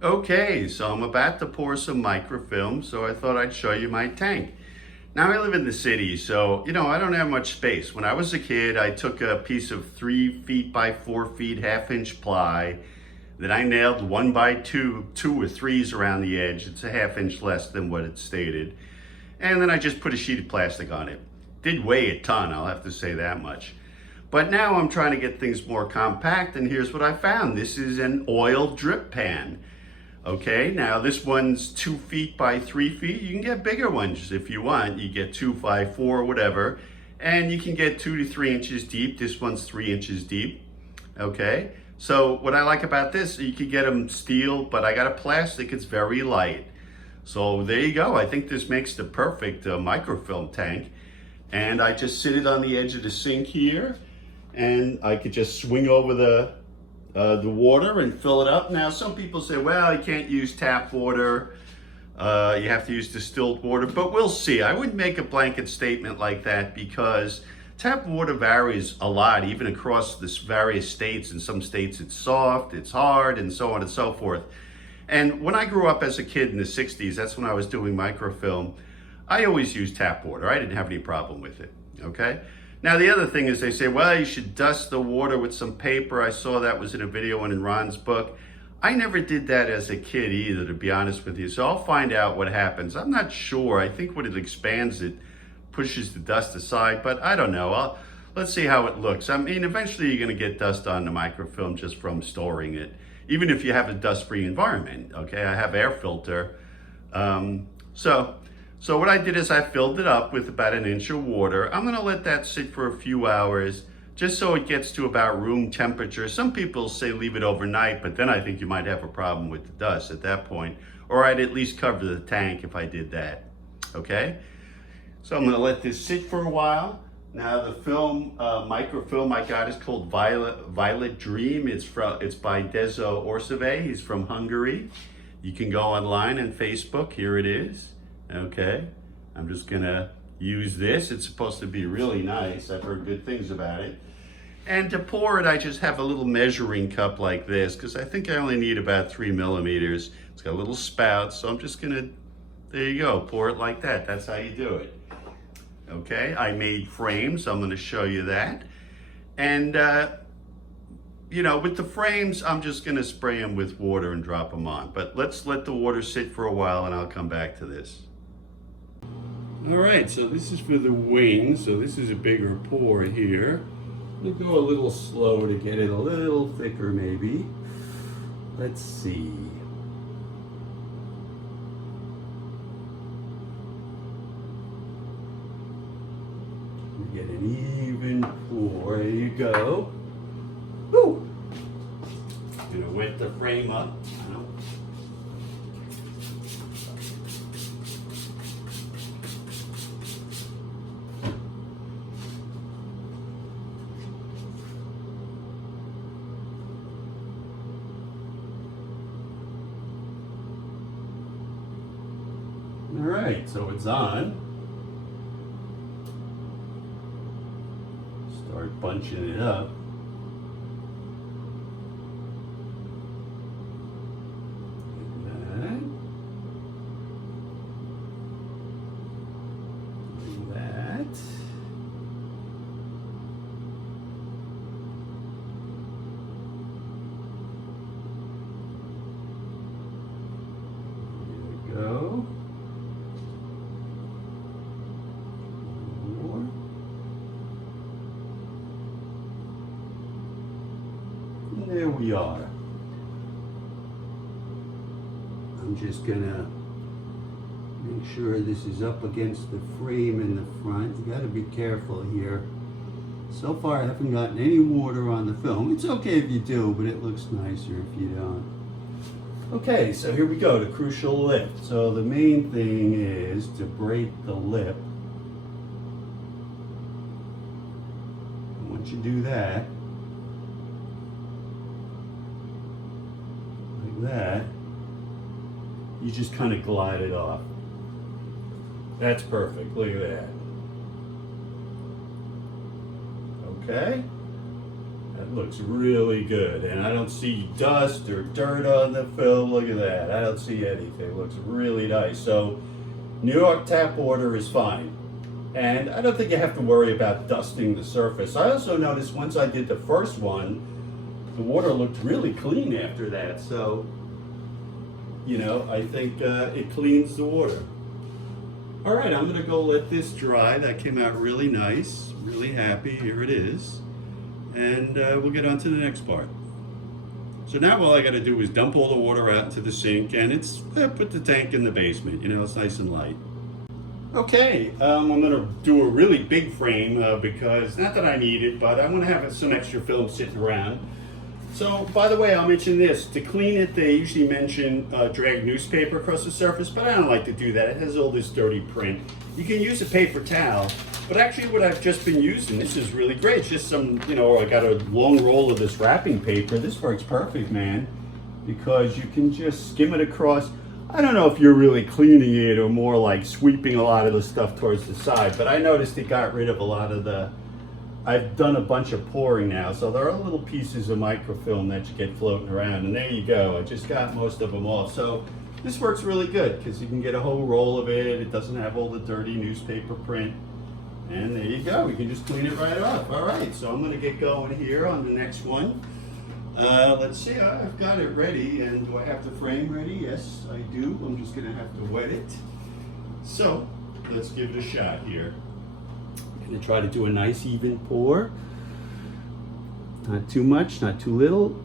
Okay, so I'm about to pour some microfilm, so I thought I'd show you my tank. Now I live in the city, so I don't have much space. When I was a kid, I took a piece of 3 feet by 4 feet, half-inch ply, that I nailed 1 by 2 or 3s around the edge. It's a half-inch less than what it stated. And then I just put a sheet of plastic on it. Did weigh a ton, I'll have to say that much. But now I'm trying to get things more compact, and here's what I found. This is an oil drip pan. Okay, now this one's 2 feet by 3 feet. You can get bigger ones if you want. You get 2 by 4, whatever. And you can get 2 to 3 inches deep. This one's 3 inches deep. Okay, so what I like about this, you can get them steel, but I got a plastic, it's very light. So there you go. I think this makes the perfect microfilm tank. And I just sit it on the edge of the sink here, and I could just swing over the water and fill it up. Now, some people say, well, you can't use tap water. You have to use distilled water, but we'll see. I wouldn't make a blanket statement like that because tap water varies a lot, even across the various states. In some states, it's soft, it's hard, and so on and so forth. And when I grew up as a kid in the 60s, that's when I was doing microfilm, I always used tap water. I didn't have any problem with it, okay? Now, the other thing is they say, well, you should dust the water with some paper. I saw that was in a video and in Ron's book. I never did that as a kid either, to be honest with you. So I'll find out what happens. I'm not sure. I think when it expands, it pushes the dust aside, but I don't know. Let's see how it looks. I mean, eventually you're going to get dust on the microfilm just from storing it, even if you have a dust-free environment, okay? I have air filter. So what I did is I filled it up with about 1 inch of water. I'm gonna let that sit for a few hours just so it gets to about room temperature. Some people say leave it overnight, but then I think you might have a problem with the dust at that point, or I'd at least cover the tank if I did that, okay? So I'm gonna let this sit for a while. Now the film, microfilm I got is called Violet Dream. It's by Dezso Orsovai. He's from Hungary. You can go online and Facebook, here it is. Okay, I'm just gonna use this. It's supposed to be really nice. I've heard good things about it. And to pour it, I just have a little measuring cup like this because I think I only need about 3 millimeters. It's got a little spout, so I'm just gonna, there you go, pour it like that. That's how you do it. Okay, I made frames, so I'm gonna show you that. And with the frames, I'm just gonna spray them with water and drop them on. But let's let the water sit for a while and I'll come back to this. All right, so this is for the wings. So this is a bigger pour here. We'll go a little slow to get it a little thicker maybe. Let's see. Get an even pour. There you go. Woo! Gonna wet the frame up. All right, so it's on. Start bunching it up. Like that. There we go. There we are. I'm just gonna make sure this is up against the frame in the front. You gotta be careful here. So far I haven't gotten any water on the film. It's okay if you do, but it looks nicer if you don't. Okay, so here we go, the crucial lip. So the main thing is to break the lip. And once you do that, that, you just kind of glide it off. That's perfect, look at that. Okay, It looks really good, and I don't see dust or dirt on the film. Look at that. I don't see anything. It looks really nice. So New York tap water is fine, and I don't think you have to worry about dusting the surface. I also noticed once I did the first one, the water looked really clean after that. So, you know, I think it cleans the water. All right, I'm gonna go let this dry. That came out really nice, really happy. Here it is. And we'll get on to the next part. So now all I gotta do is dump all the water out into the sink, and it's put the tank in the basement. You know, it's nice and light. Okay, I'm gonna do a really big frame because, not that I need it, but I wanna have some extra film sitting around. So, by the way, I'll mention this. To clean it, they usually mention drag newspaper across the surface, but I don't like to do that. It has all this dirty print. You can use a paper towel, but actually what I've just been using, this is really great. It's just some, you know, I got a long roll of this wrapping paper. This works perfect, man, because you can just skim it across. I don't know if you're really cleaning it or more like sweeping a lot of the stuff towards the side, but I noticed it got rid of a lot of the, I've done a bunch of pouring now, so there are little pieces of microfilm that you get floating around, and there you go. I just got most of them off. So this works really good because you can get a whole roll of it. It doesn't have all the dirty newspaper print. And there you go. You can just clean it right off. All right, so I'm going to get going here on the next one. Let's see, I've got it ready, and do I have the frame ready? Yes, I do. I'm just going to have to wet it. So let's give it a shot here. I'm going to try to do a nice even pour. Not too much, not too little.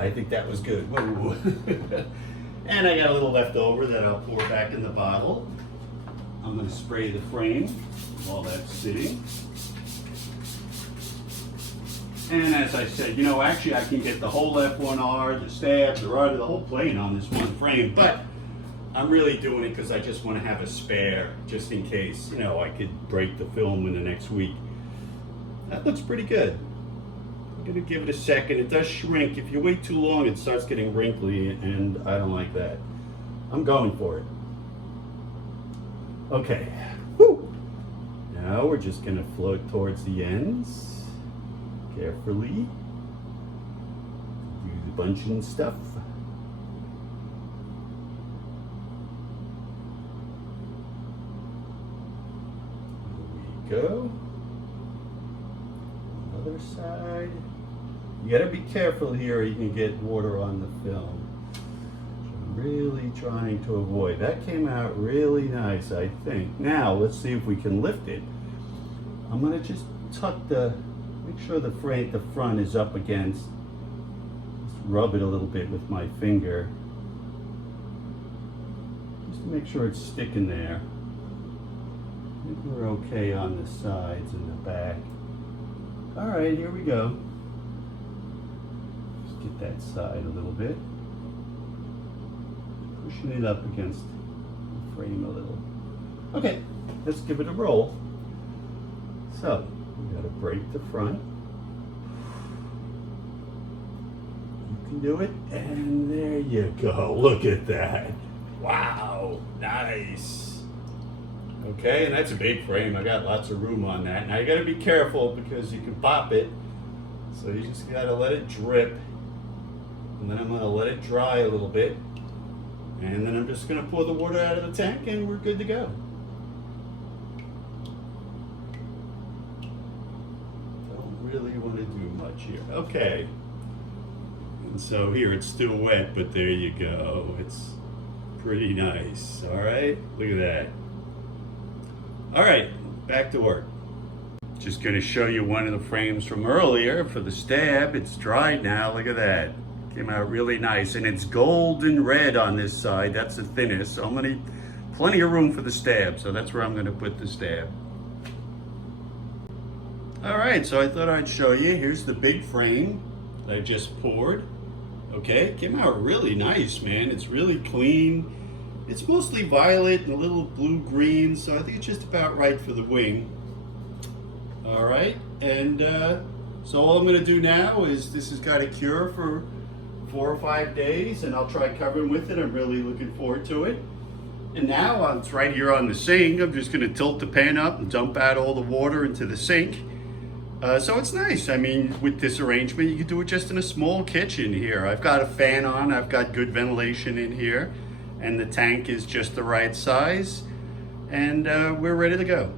I think that was good. Whoa. And I got a little left over that I'll pour back in the bottle. I'm going to spray the frame while that's sitting. And as I said, you know, actually I can get the whole F1R, the stab, the rudder, the whole plane on this one frame, but I'm really doing it because I just want to have a spare, just in case, you know, I could break the film in the next week. That looks pretty good. I'm going to give it a second. It does shrink. If you wait too long, it starts getting wrinkly, and I don't like that. I'm going for it. Okay. Woo! Now we're just going to float towards the ends. Carefully. Do the bunching stuff. There we go. Other side. You gotta be careful here, or you can get water on the film. So I'm really trying to avoid. That came out really nice, I think. Now, let's see if we can lift it. I'm gonna just tuck make sure the front is up against, just rub it a little bit with my finger. Just to make sure it's sticking there. I think we're okay on the sides and the back. All right, here we go. Just get that side a little bit. Pushing it up against the frame a little. Okay, let's give it a roll. So, we gotta break the front. You can do it, and there you go. Look at that. Wow, nice. Okay, and that's a big frame. I got lots of room on that. Now you gotta be careful because you can pop it. So you just gotta let it drip. And then I'm gonna let it dry a little bit. And then I'm just gonna pour the water out of the tank and we're good to go. Don't really wanna do much here. Okay. And so here it's still wet, but there you go. It's pretty nice, all right? Look at that. All right, back to work. Just gonna show you one of the frames from earlier for the stab. It's dried now, look at that. Came out really nice, and it's golden red on this side. That's the thinnest, so I'm gonna need plenty of room for the stab, so that's where I'm gonna put the stab. All right, so I thought I'd show you. Here's the big frame that I just poured. Okay, it came out really nice, man. It's really clean. It's mostly violet and a little blue-green, so I think it's just about right for the wing. All right, and so all I'm gonna do now is, this has got a cure for 4 or 5 days, and I'll try covering with it. I'm really looking forward to it. And now it's right here on the sink. I'm just gonna tilt the pan up and dump out all the water into the sink. So it's nice. I mean, with this arrangement, you can do it just in a small kitchen here. I've got a fan on, I've got good ventilation in here, and the tank is just the right size, and we're ready to go.